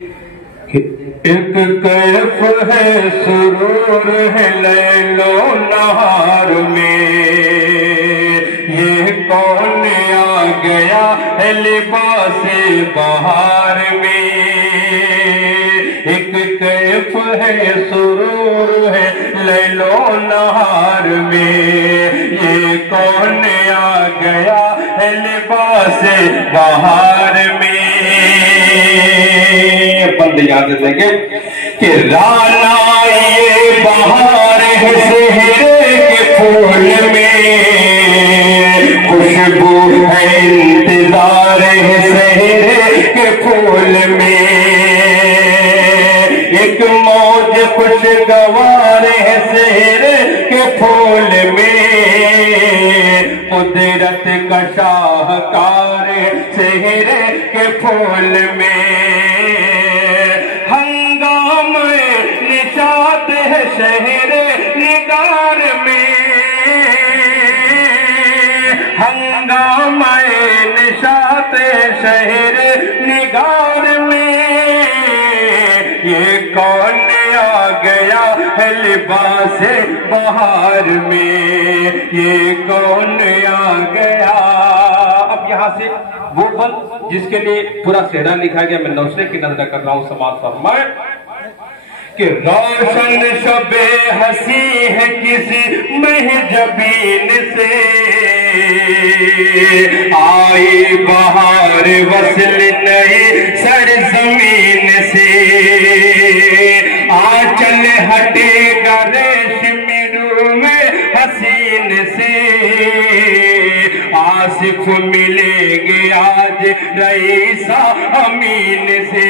ایک کیف ہے سرور ہے لیل و نہار میں، یہ کون آ گیا ہے لباس بہار میں۔ ایک کیف ہے سرور ہے لیل و نہار میں، یہ کون آ گیا ہے لباس بہار میں۔ بند یاد رکھیں گے کہ رانا یہ بہار ہے سہرے کے پھول میں، خوشبو ہے انتظار ہے سہرے کے پھول میں، ایک موج خوشگوار ہے سہرے کے پھول میں، قدرت کا شاہکار ہے سہرے کے پھول میں، نشاط ہے شہر نگار میں، ہنگامہ نشاط ہے شہر نگار میں، یہ کون آ گیا ہے لباس بہار میں، یہ کون آ گیا۔ اب یہاں سے وہ بند جس کے لیے پورا صحرا لکھا گیا، میں نوشے کی نظر کر رہا ہوں، سماعت فرمائیں کہ روشن شب ہنسی ہے کسی مہجبین سے، آئی بہار وصل نئی سرزمین سے، آنچل ہٹے گا ریشمی روم حسین سے، آصف ملے گے آج رئیسہ امین سے،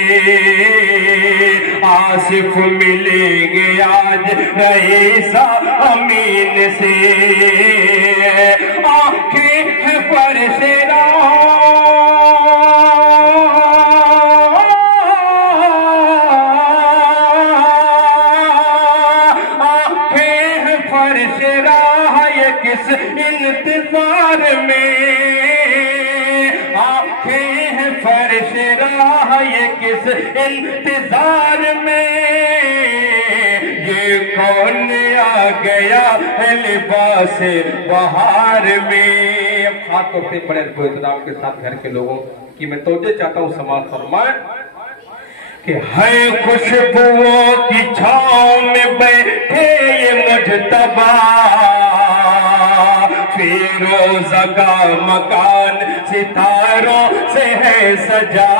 آصف ملے گے آج رئیسہ امین سے، آنکھیں ہیں فرش راہ، آنکھیں ہیں فرش راہ یہ کس انتظار میں، آنکھیں ہیں فرش راہ یہ کس انتظار میں، یہ کون آ گیا ہے لباس بہار میں۔ اب خاص طور سے بڑے احترام کے ساتھ گھر کے لوگوں کی میں توجہ چاہتا ہوں، سماعت فرمائیں کہ ہے خوشبوؤں کی چھاؤں میں بیٹھے یہ مجتبیٰ، فیروزہ کا مکان ستاروں سے ہے سجا،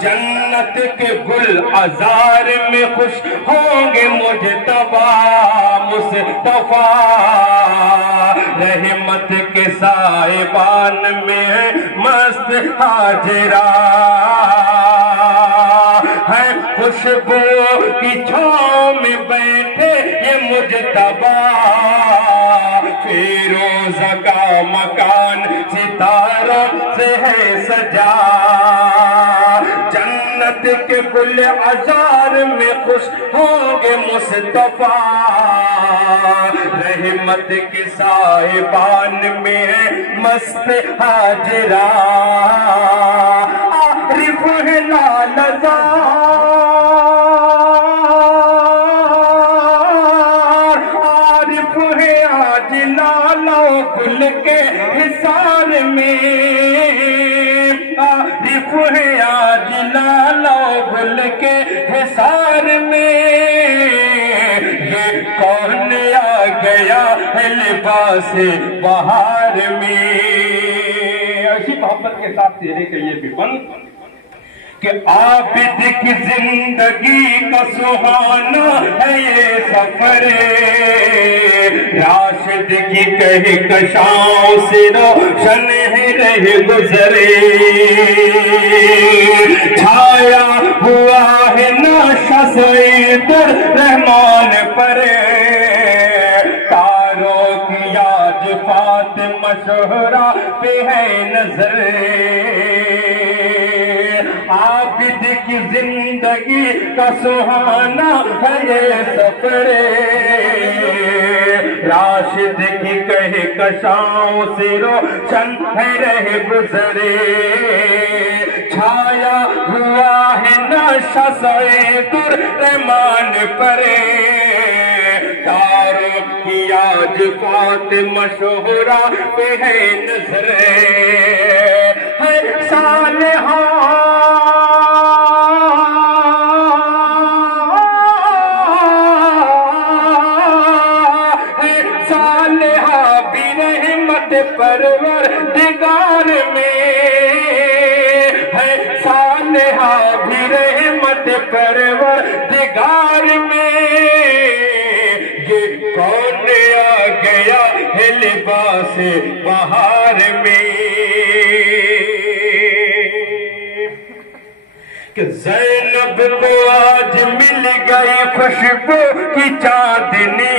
جنت کے گل عذار میں خوش ہوں گے مجتبیٰ مصطفیٰ، رحمت کے سائبان میں مست حاجرہ، ہے خوشبو کی چھاؤں میں بیٹھے یہ مجتبیٰ، فیروزہ کا مکان ستاروں سے ہے سجا، جنت کے گل عذار میں خوش ہوں گے مصطفیٰ، رحمت کے صاحبان میں مست حاجرہ، عارف ہے لالزار، عارف ہے آج لالو گل کے حصار میں، عارف ہے آج لالو گل کے حصار میں، یہ کون آ گیا ہے لباس بہار میں۔ اسی محبت کے ساتھ تیرے کے یہ بھی بند کہ عابد کی زندگی کا سہانا ہے یہ سفر، راشد کی کہکشاؤں سے روشن ہے رہ گزرے، چھایا ہوا ہے ناشا سعید الرحمان پر، تاروں کی آج فاطمہ زہرا پہ ہے نظر، عابد کی زندگی کا سہانا ہے یہ سفر، راشد کی کہکشاؤں سے روشن ہے رہ گزرے، چھایا ہوا ہے نشہ سعید الرحمان پر تاروں کی آج فاطمہ شہرا پہ ہے نظر ہے صالحہ پروردگار میں ہے صالحہ بھی رحمت پروردگار میں یہ کون آ گیا ہے لباس بہار میں کہ زینب کو آج مل گئی خوشبو کی چاندنی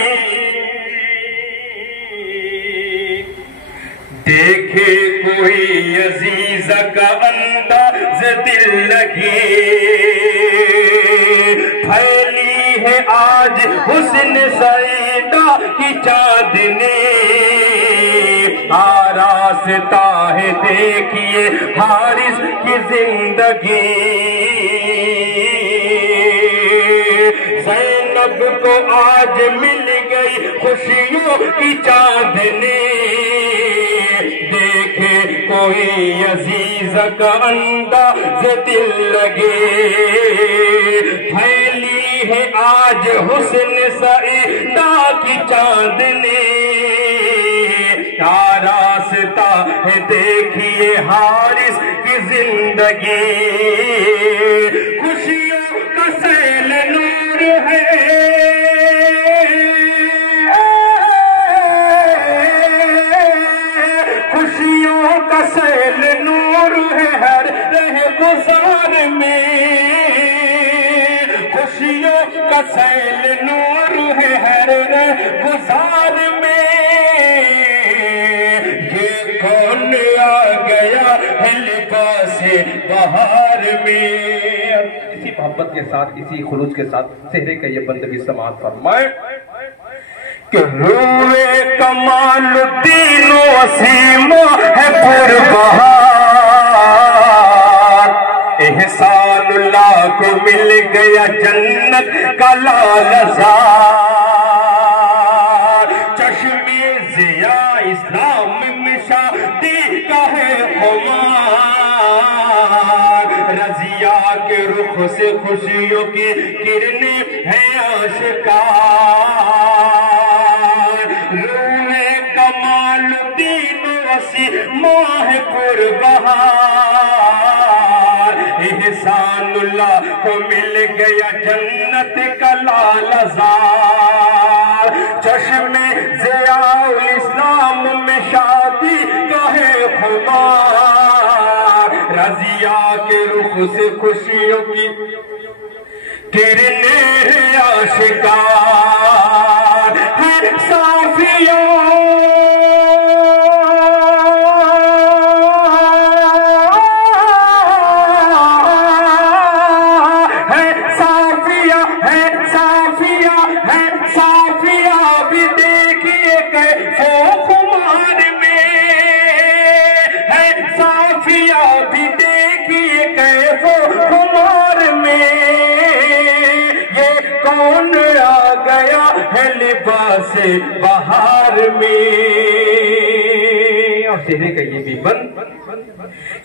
دیکھے کوئی عزیز کا انداز دل لگے پھیلی ہے آج حسن سعیدہ کی چاندنی آراستہ ہے دیکھیے حارث کی زندگی زینب کو آج مل گئی خوشیوں کی چاندنی دیکھے کوئی عزیز کا انداز دل لگے پھیلی ہے آج حسن سعیدہ کی چاندنی آراستہ ہے دیکھیے حارث کی زندگی خوشیوں کا سیل نور ہے سیل نور ہے ہر رہ گزار میں خوشیوں کا سیل نور ہے ہر رہ گزار میں یہ کون آ گیا ہے لباس بہار میں اسی محبت کے ساتھ اسی خلوص کے ساتھ صحرے کا یہ بند بھی سماعت فرمائے کہ روئے کمال الدین وسیم ہے پر بہار احسان اللہ کو مل گیا جنت کا لالزار چشمِ ضیاء اسلام میں شادی کا ہے خمار رضیہ کے رخ سے خوشیوں کی کرنیں ہیں آشکار روئے کمال الدین وسیم ماہ پر بہار احسان اللہ کو مل گیا جنت کا لالزار چشمِ ضیاء اسلام میں شادی کا ہے خمار رضیہ کے رخ سے خوشیوں کی کرنے آشکار ہے صافیوں لباس بہار میں اور صحرے کا یہ بھی بند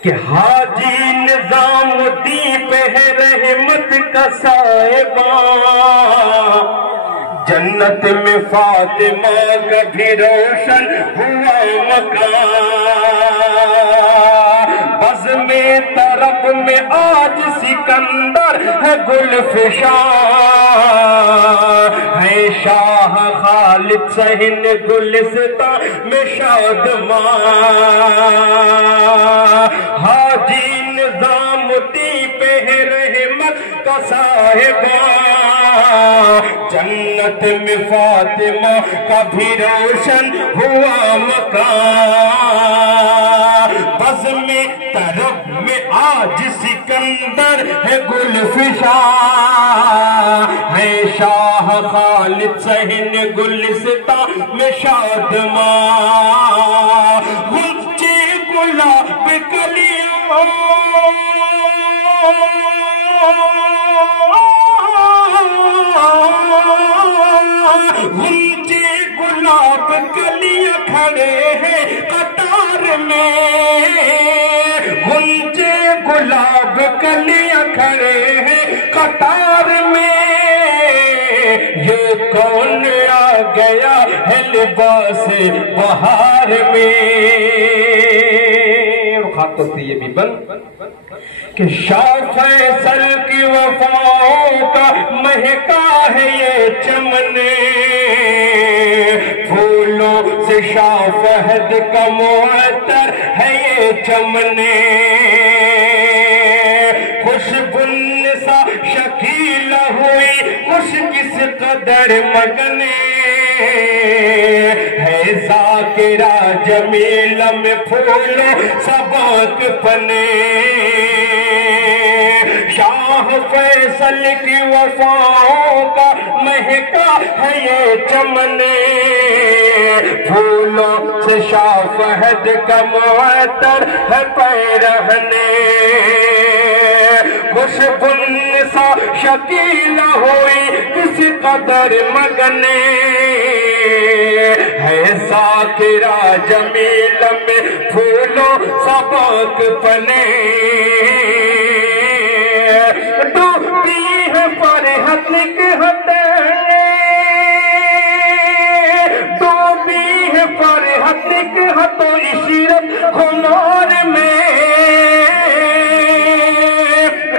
کہ حاجی نظام الدین پہ ہے رحمت کا سائبان جنت میں فاطمہ کا بھی روشن ہوا مکان بزم طرب میں آج سکندر ہے گلفشان ہے شاہ خالد سہن گلستان میں شادمان حاجی نظام الدین پہ ہے رحمت کا صاحبان جنت میں فاطمہ کا بھی روشن ہوا مکان بزم طرب میں آج سکندر ہے گلفشان ہے شاہ خالد سہن گلستان میں شادمان غنچے گلاب کلیوں میں غنچے گلاب کلیاں کھڑے ہیں قطار میں، یہ کون آ گیا ہے لباس بہار میں۔ خاطر سے یہ بھی بن کہ شاہ فیصل کی وفاؤں کا مہکا ہے یہ چمن، پھولوں سے شاہ فہد کا معطر ہے یہ چمن، خوشبو سا شکیلا ہوئی خوش کس قدر مگن ہے، ذاکرہ جمیلہ میں پھولوں سباک پنے، شاہ فیصل کی وفاؤں کا مہکا ہے یہ چمن، پھولوں سے شاہ فہد کا معطر ہے پیرہنے، خوشبو سا شکیلا ہوئی کس قدر مگنے ہے، ذاکرہ جمیلہ میں پھولوں سباک پنے، ڈوبی ہے فرحت نگہتیں، ڈوبی ہے فرحت نگہتوں عشرت خمار میں،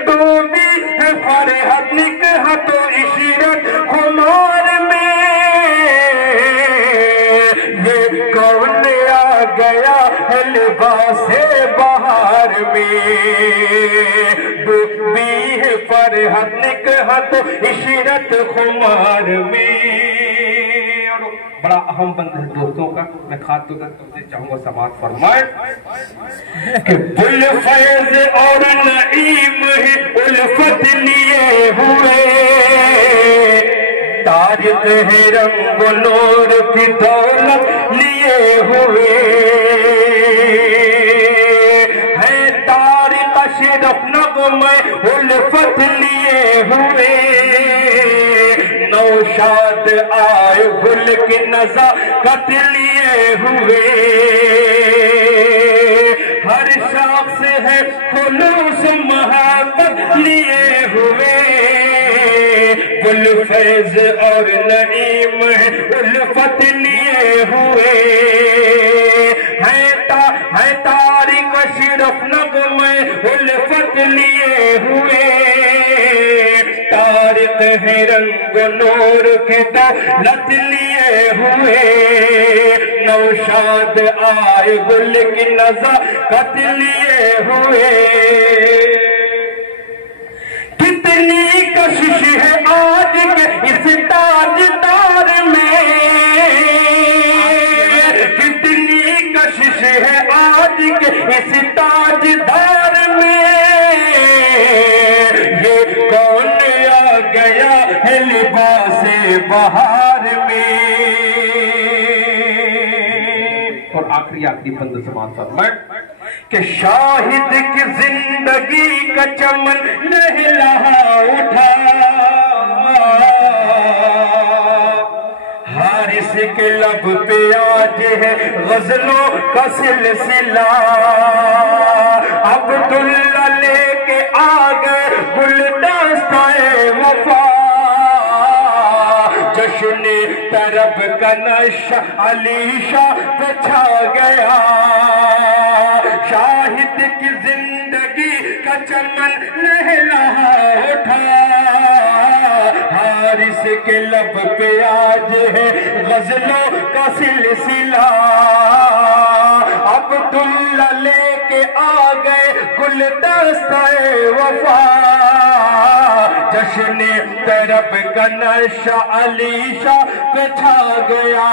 ڈوبی ہے فرحت نگہتوں عشرت خمار میں، یہ کون آ گیا ہے لباس بہار میں، ڈوبی ہے فرحت نگہتوں عشرت خمار میں۔ بڑا اہم بند ہے دوستوں کا، میں خاتون سے چاہوں گا سماعت فرمائے کہ بلفیض اور نعیم ہی الفت لیے ہوئے، تاجت ہے رنگ و نور کی دولت لیے ہوئے، ہے تاریخ اشرف نغمے الفت لیے ہوئے، نوشاد آئے گل کی نزاکت لیے ہوئے، ہر شخص ہے خلوص محبت لیے ہوئے، بلفیض اور نعیم ہے الفت لیے ہوئے، ہے تاریخ اشرف نغمے الفت لیے ہوئے، تاریخ ہے رنگ و نور کی دولت لیے ہوئے، نوشاد آئے گل کی نزاکت لیے ہوئے، کتنی کشش ہے آج کے اس تاجدار میں، کتنی کشش ہے آج کے اس تاجدار میں، یہ کون آ گیا ہے لباس بہار میں۔ اور آخری بند سماعت فرمائے کہ شاہد کی زندگی کا چمن لہلا اٹھا، حارث کے لب پہ آج ہے غزلوں کا سلسلہ، عبداللہ لے کے آ گئے گلدستہ وفا، جشن طرب کا نشہ علی شاہ پہ چھا گیا، شاہد کی زندگی کا چمن لہلا اٹھا، حارث کے لب پہ آج ہے غزلوں کا سلسلہ، عبداللہ لے کے آ گئے گلدستہ وفا، جشن طرب کا نشہ علی شاہ پہ چھا گیا،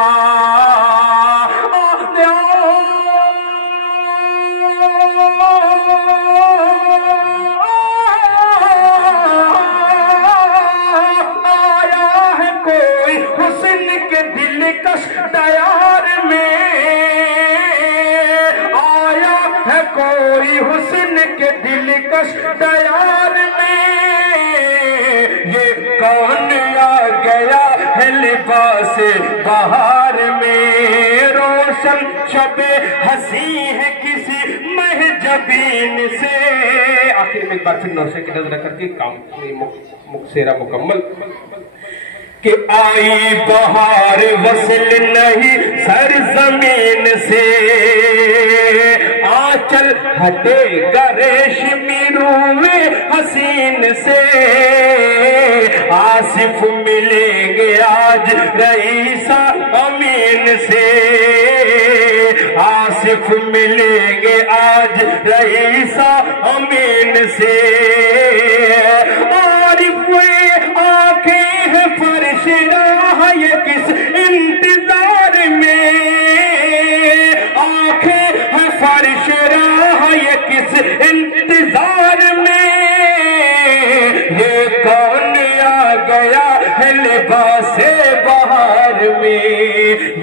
آیا ہے کوئی حسن کے دلکش دیار میں، آیا ہے کوئی حسن کے دلکش دیار میں، یہ کون آ گیا ہے لباس بہار میں، روشن شب ہنسی ہے کسی محجبین سے. آخر میں ایک بار پھر نوشے کی نظر کر کے کام مکسیرہ مکمل کہ آئی بہار وصل نہیں سرزمین سے. آنچل ہٹے گا ریشمی روے حسین سے. آصف ملیں گے آج رئیسہ امین سے. آصف ملیں گے آج رئیسہ امین سے. عارف آنکھیں ہیں فرش راہ یہ کس انتظار میں. آنکھیں ہیں فرش راہ یہ کس انتظار میں. یہ کون آ گیا ہے لباس بہار میں.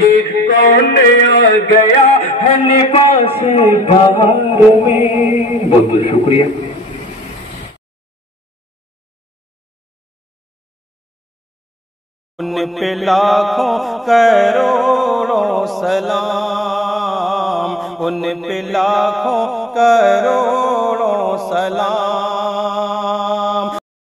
یہ کون آ گیا ہے لباس بہار میں. بہت بہت شکریہ. ان پہ لاکھوں کروڑوں سلام. ان پہ لاکھوں کروڑوں سلام.